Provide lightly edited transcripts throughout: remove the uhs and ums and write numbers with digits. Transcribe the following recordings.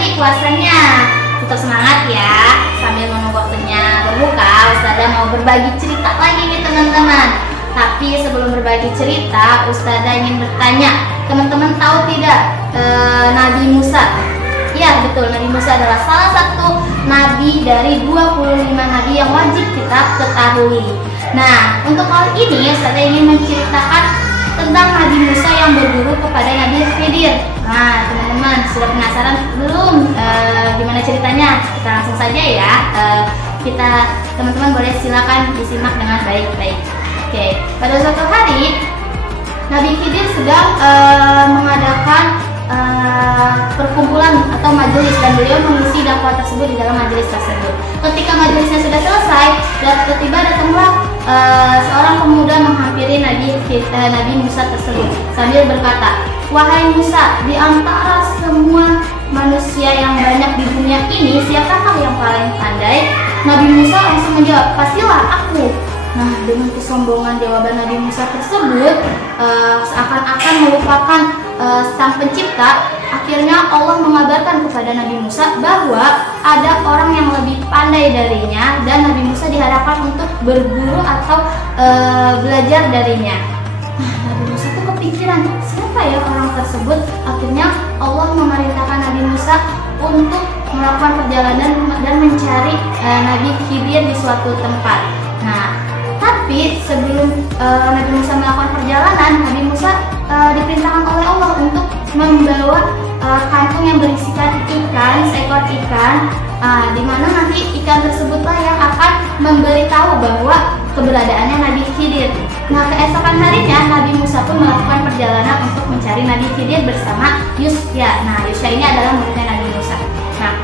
nih puasanya? Tetap semangat ya. Sambil menunggu waktunya berbuka, Ustazah mau berbagi cerita lagi nih teman-teman. Tapi sebelum berbagi cerita, Ustazah ingin bertanya, teman-teman tahu tidak Nabi Musa? Ya betul, Nabi Musa adalah salah satu nabi dari 25 nabi yang wajib kita ketahui. Nah, untuk kali ini Ustazah ingin menceritakan tentang Nabi Musa yang berguru kepada Nabi Khidir. Nah, teman-teman sudah penasaran belum gimana ceritanya? Kita langsung saja ya. Teman-teman boleh silakan disimak dengan baik-baik. Oke, pada suatu hari Nabi Khidir sedang mengadakan perkumpulan atau majelis, dan beliau mengisi dakwah tersebut di dalam majelis tersebut. Ketika majelisnya sudah selesai, tiba-tiba datanglah seorang pemuda menghampiri Nabi Musa tersebut sambil berkata, "Wahai Musa, di antara semua manusia yang banyak di dunia ini, siapakah yang paling pandai?" Nabi Musa langsung menjawab, "Pastilah aku." Nah, dengan kesombongan jawaban Nabi Musa tersebut, seakan-akan melupakan Sang Pencipta, akhirnya Allah mengabarkan kepada Nabi Musa bahwa ada orang yang lebih pandai darinya, dan Nabi Musa diharapkan untuk berguru atau belajar darinya. Nah, Nabi Musa tuh kepikiran, siapa ya orang tersebut? Akhirnya Allah memerintahkan Nabi Musa untuk melakukan perjalanan dan mencari Nabi Khidir di suatu tempat. Nah, tapi sebelum Nabi Musa melakukan perjalanan, Nabi Musa diperintahkan oleh Allah untuk membawa kantung yang berisikan ikan, seekor ikan, di mana nanti ikan tersebutlah yang akan memberitahu bahwa keberadaannya Nabi Khidir. Nah, keesokan harinya Nabi Musa pun melakukan perjalanan untuk mencari Nabi Khidir bersama Yusya. Nah, Yusya ini adalah muridnya Nabi Musa. Nah,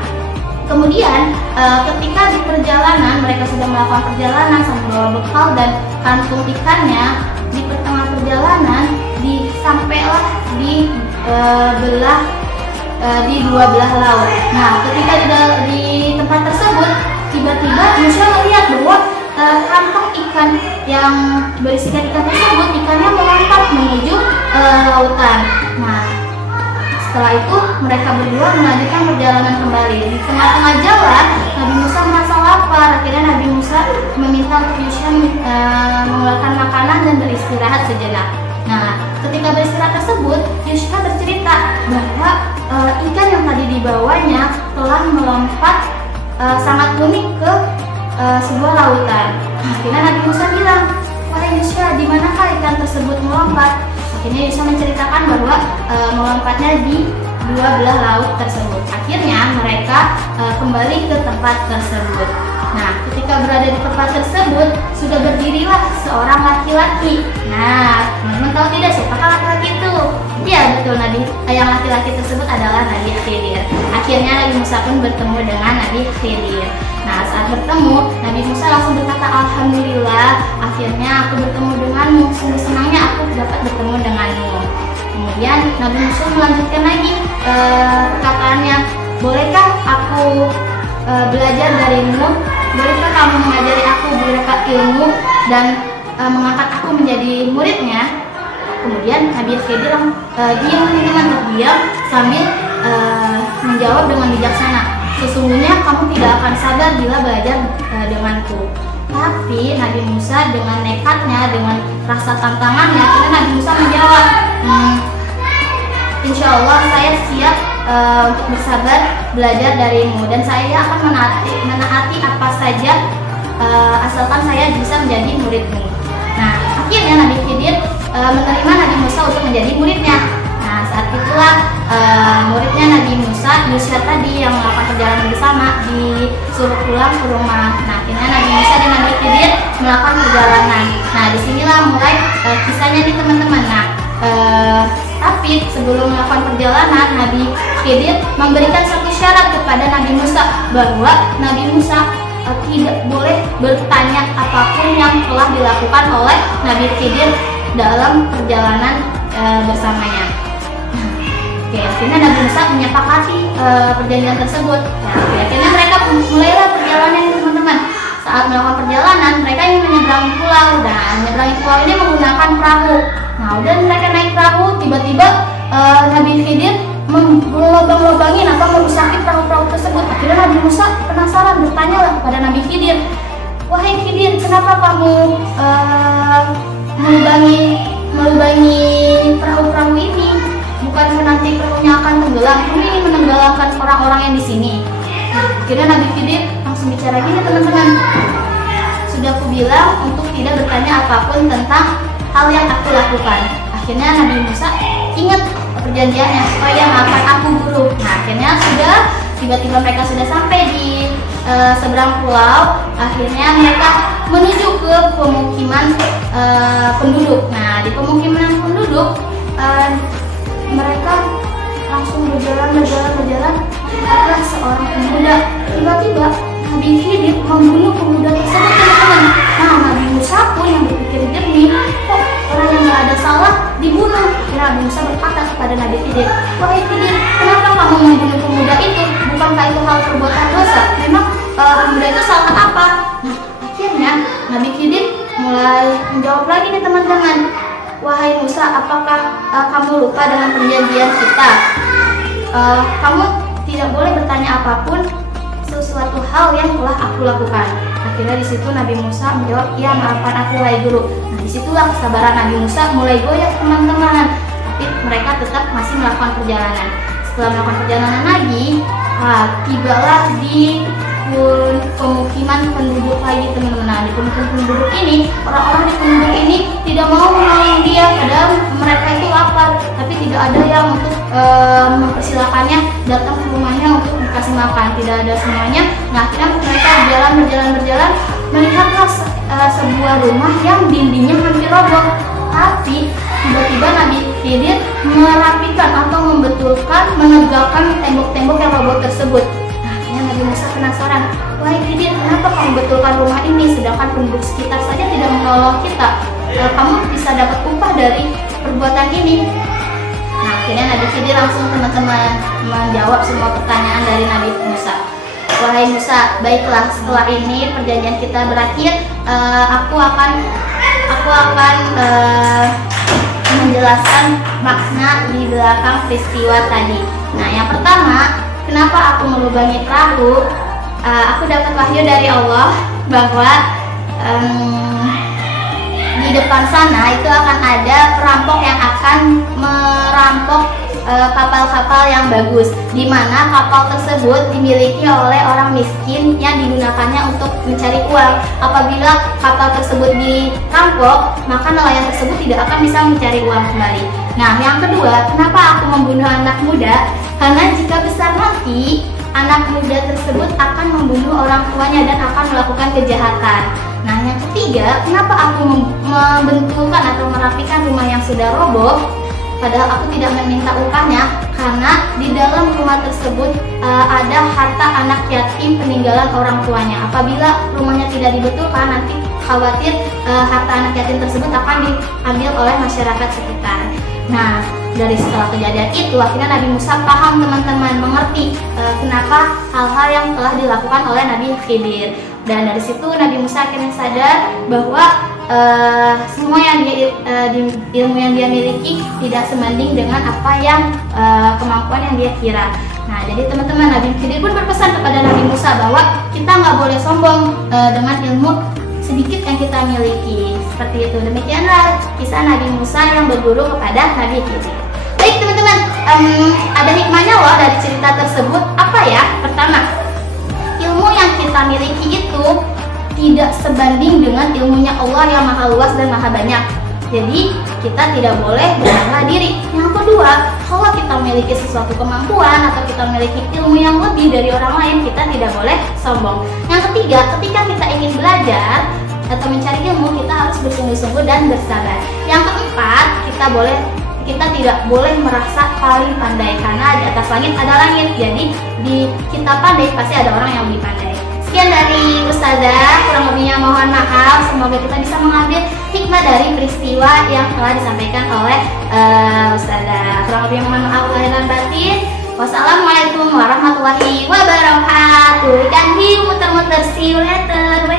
kemudian ketika di perjalanan mereka sudah melakukan perjalanan sambil bawa bekal dan kantung ikannya, di pertengahan perjalanan sampailah di dua belah laut. Nah, ketika di tempat tersebut, tiba-tiba Musa melihat bahwa kantong ikan yang berisikan ikan tersebut, ikannya melompat menuju lautan. Nah, setelah itu mereka berdua melanjutkan perjalanan kembali. Di tengah-tengah jalan, Nabi Musa merasa lapar. Akhirnya Nabi Musa meminta untuk Yusya mengeluarkan makanan dan beristirahat sejenak. Nah, ketika beristirahat tersebut, Yusya bercerita bahwa ikan yang tadi dibawanya telah melompat sangat unik ke sebuah lautan. Akhirnya Nabi Musa bilang, "Wahai Yusya, di manakah ikan tersebut melompat?" Akhirnya Yusya menceritakan bahwa melompatnya di dua belah laut tersebut. Akhirnya mereka kembali ke tempat tersebut. Nah, ketika berada di tempat tersebut, sudah berdirilah seorang laki-laki. Nah, teman-teman tahu tidak siapakah laki-laki itu? Ya, betul, yang laki-laki tersebut adalah Nabi Khidir. Akhirnya Nabi Musa pun bertemu dengan Nabi Khidir. Nah, saat bertemu, Nabi Musa langsung berkata, "Alhamdulillah, akhirnya aku bertemu denganmu. Sungguh senangnya aku dapat bertemu denganmu." Kemudian Nabi Musa melanjutkan lagi perkataannya, "Bolehkah aku belajar darimu? Bolehkah kamu mengajari aku beberapa ilmu dan mengangkat aku menjadi muridnya?" Kemudian Nabi Khidir diam sambil menjawab dengan bijaksana, "Sesungguhnya kamu tidak akan sadar bila belajar denganku." Tapi Nabi Musa dengan nekatnya, dengan rasa tantangannya, akhirnya Nabi Musa menjawab, "Insya Allah saya siap untuk bersabar belajar darimu, dan saya akan menaati apa saja asalkan saya bisa menjadi muridmu." Nah, akhirnya Nabi Khidir menerima Nabi Musa untuk menjadi muridnya. Nah, saat itulah muridnya Nabi Musa, Yusya tadi yang melakukan perjalanan bersama, disuruh pulang ke rumah. Nah, akhirnya Nabi Musa dan Nabi Khidir melakukan perjalanan. Nah, disinilah mulai kisahnya nih teman-teman. Nah, tapi sebelum melakukan perjalanan, Nabi Khidir memberikan satu syarat kepada Nabi Musa, bahwa Nabi Musa tidak boleh bertanya apapun yang telah dilakukan oleh Nabi Khidir dalam perjalanan bersamanya. Oke, akhirnya Nabi Musa menyepakati perjanjian tersebut. Ya, akhirnya mereka mulailah perjalanan teman-teman. Saat melakukan perjalanan, mereka ingin menyeberangi pulau, dan menyeberangi pulau ini menggunakan perahu. Nah, udah mereka naik perahu, tiba-tiba Nabi Khidir melobang-lobangin atau merusakin perahu orang yang di sini. Akhirnya Nabi Khidir langsung bicara gini, teman-teman. Sudah aku bilang untuk tidak bertanya apapun tentang hal yang aku lakukan. Akhirnya Nabi Musa ingat perjanjiannya, oh ya maafkan aku guru. Nah akhirnya tiba-tiba mereka sudah sampai di seberang pulau. Akhirnya mereka menuju ke pemukiman penduduk. Nah di pemukiman penduduk mereka langsung berjalan. Ada seorang pemuda, tiba-tiba Nabi Khidir membunuh pemuda tersebut, teman-teman. Nah Nabi Musa pun yang berpikir jernih, kok orang yang gak ada salah dibunuh. Nabi Musa berkata kepada Nabi Khidir, wahai Khidir, kenapa kamu membunuh pemuda itu? Bukankah itu hal perbuatan dosa? Memang pemuda itu salah apa? Nah akhirnya Nabi Khidir mulai menjawab lagi nih teman-teman. Wahai Musa, apakah kamu lupa dengan perjanjian kita? Kamu tidak boleh bertanya apapun sesuatu hal yang telah aku lakukan. Akhirnya di situ Nabi Musa menjawab, ya maafkan aku wahai guru. Nah disitulah kesabaran Nabi Musa mulai goyah, teman-teman. Tapi mereka tetap masih melakukan perjalanan. Setelah melakukan perjalanan lagi, tibalah di pemukiman penduduk lagi, teman-teman. Nah di pemukiman penduduk ini, orang-orang di penduduk ini tidak mau menolong dia, padahal mereka itu lapar, tapi tidak ada yang untuk mempersilakannya datang ke rumahnya untuk dikasih makan. Tidak ada semuanya. Nah akhirnya mereka berjalan, melihatlah sebuah rumah yang dindingnya hampir roboh. Tapi tiba-tiba Nabi Khidir merapikan atau membetulkan, menegakkan tembok-tembok yang roboh tersebut. Nah akhirnya Nabi Musa penasaran, wahai Khidir, kenapa kamu betulkan rumah ini sedangkan penduduk sekitar saja tidak menolong kita? Kamu bisa dapat upah dari perbuatan ini. Nah akhirnya Nabi Khidir langsung, teman-teman, menjawab semua pertanyaan dari Nabi Musa. Wahai Musa, baiklah, setelah ini perjanjian kita berakhir, aku akan menjelaskan makna di belakang peristiwa tadi. Nah yang pertama, kenapa aku melubangi perahu? Aku dapat wahyu dari Allah bahwa di depan sana itu akan ada perampok yang akan merampok kapal-kapal yang bagus, di mana kapal tersebut dimiliki oleh orang miskin yang digunakannya untuk mencari uang. Apabila kapal tersebut dirampok, maka nelayan tersebut tidak akan bisa mencari uang kembali. Nah, yang kedua, kenapa aku membunuh anak muda? Karena jika besar nanti, anak muda tersebut akan membunuh orang tuanya dan akan melakukan kejahatan. Nah, yang ketiga, kenapa aku membentulkan atau merapikan rumah yang sudah roboh? Padahal aku tidak meminta upahnya, karena di dalam rumah tersebut ada harta anak yatim peninggalan orang tuanya. Apabila rumahnya tidak dibetulkan, nanti khawatir harta anak yatim tersebut akan diambil oleh masyarakat sekitar. Nah, dari setelah kejadian itu, akhirnya Nabi Musa paham, teman-teman, mengerti kenapa hal-hal yang telah dilakukan oleh Nabi Khidir. Dan dari situ Nabi Musa akhirnya sadar bahwa semua yang ilmu yang dia miliki tidak sebanding dengan apa yang kemampuan yang dia kira. Nah, jadi teman-teman, Nabi Khidir pun berpesan kepada Nabi Musa bahwa kita nggak boleh sombong dengan ilmu sedikit yang kita miliki. Seperti itu. Demikianlah kisah Nabi Musa yang berguru kepada Nabi Khidir. Baik teman-teman, ada hikmahnya loh dari cerita tersebut. Apa ya? Pertama, ilmu yang kita miliki itu tidak sebanding dengan ilmunya Allah yang maha luas dan maha banyak. Jadi kita tidak boleh berbangga diri. Yang kedua, kalau kita memiliki sesuatu kemampuan atau kita memiliki ilmu yang lebih dari orang lain, kita tidak boleh sombong. Yang ketiga, ketika kita ingin belajar atau mencari ilmu, kita harus bersungguh-sungguh dan bersabar. Yang keempat, kita tidak boleh merasa paling pandai, karena di atas langit ada langit. Jadi kita pandai, pasti ada orang yang lebih pandai. Sekian dari Ustazah, kurang lebihnya mohon maaf. Semoga kita bisa mengambil hikmah dari peristiwa yang telah disampaikan oleh Ustazah. Kurang lebihnya mohon maaf lahir dan batin. Wassalamualaikum warahmatullahi wabarakatuh. Dan muter-muter, see you later. Bye bye.